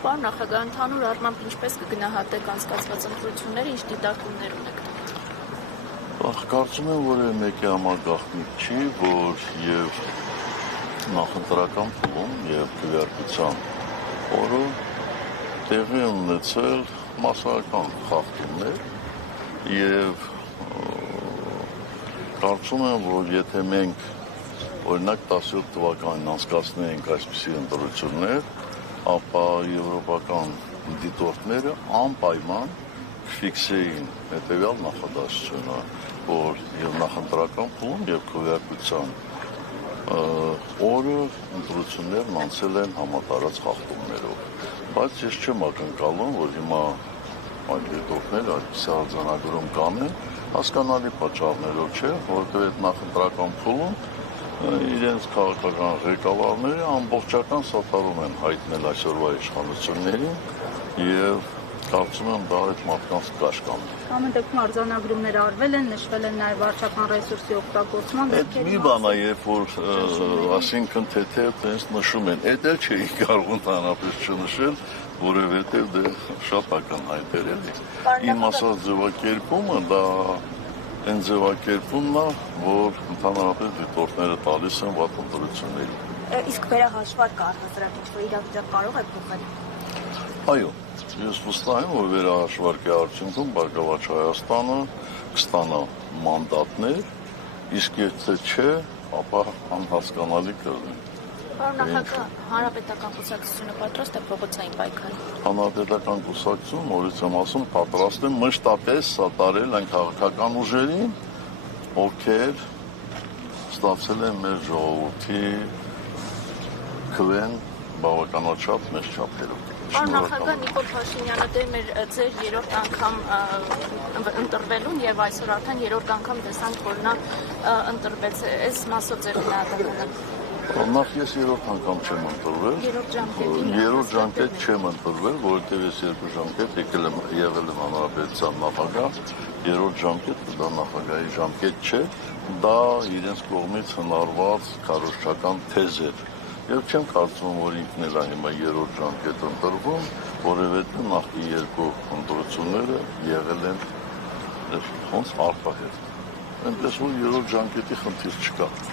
Պարոն նախագահ, ընդհանուր առմամբ ինչպես կգնահատեք անցկացված ընտրությունները, ինչ դիտարկումներ ունեք տվել։ Կարծում եմ, որ մեկի համար գաղտնիք չի, որ եւ նախընտրական փուլում եւ քվեարկության օրը տեղի ունեցել մասսայական խախտումներ եւ կարծում եմ, որ եթե մենք օրինակ 17 թվականին անցկացնեինք այսպիսի ընտրություններ, ապա եվրոպական դիտորդները անպայման կֆիքսեին հետևյալ նախադասությունը, որ եւ նախընտրական փուլում եւ քվեարկության օրը ընտրություններն անցել են համատարած խախտումներով, բայց ես չեմ ակնկալում, որ հիմա այդ դիտորդները այդպիսի արձանագրում կանեն, հասկանալի պատճառներով չէ, որովհետեւ այդ նախընտրական փուլում իրենց քաղաքական ղեկավարները ամբողջական սատարում են հայտնել այսօրվա իշխանություններին եւ կարծում եմ դա այդ մարդկանց կաշկան է։ Ամեն դեպքում արձանագրումներ արվել են, նշվել են նաեւ վարչական ռեսուրսի օգտագործման դեպքեր։ Այդ մի բան է, երբ որ ասինքն թեթև տենց նշում են, այդ էլ չէի կարող ընդհանրապես չնշել, որովհետեւ դե շատ ակնհայտ էր էլի։ Իմ ասած ձևակերպումը դա այն ձևակերպումն է, որ ընդհանրապես դիտորդները տալիս են վատ ընտրությունների։ Իսկ վերահաշվարկ առհասարակ ինչ-որ իրավիճակ կարող է փոխել։ Այո, ես վստահ եմ, որ վերահաշվարկի արդյունքում Բարգավաճ Հայաստանը կստանա մանդատներ, իսկ եթե չէ, ապա անհասկանալի կլինի։ Պարոն նախագահ, Հանրապետական կուսակցությունը պատրաստ է փողոցային պայքարի։ Հանրապետական կուսակցությունը, նորից եմ ասում, պատրաստ է մշտապես սատարել այն քաղաքական ուժերին, ովքեր ստացել են մեր ժողովրդի քվեն բավականաչափ մեծ չափերով։ Պարոն նախագահ, Նիկոլ Փաշինյանը դեմ էր ձեր երրորդ անգամ ընտրվելուն եւ այսօր արդեն երրորդ անգամ տեսանք, որ նա ընտրվեց։ Այս մասով ձեր գնահատականը։ Նախ ես երրորդ անգամ չեմ ընտրվել, երրորդ ժամկետ չեմ ընտրվել, որովհետև ես երկու ժամկետ եղել եմ հանրապետության նախագահ, երրորդ ժամկետը դա նախագահի ժամկետ չէ, դա իրենց կողմից հնարված քարոզչական թեզ էր։ Եվ չեմ կարծում, որ ինքն էլ հիմա երրորդ ժամկետ ընտրվում, որովհետև նախկին երկու ընտրությունները եղել են ոնց արտահերթ։ Այնպես որ երրորդ ժամկետի խնդիր չկա։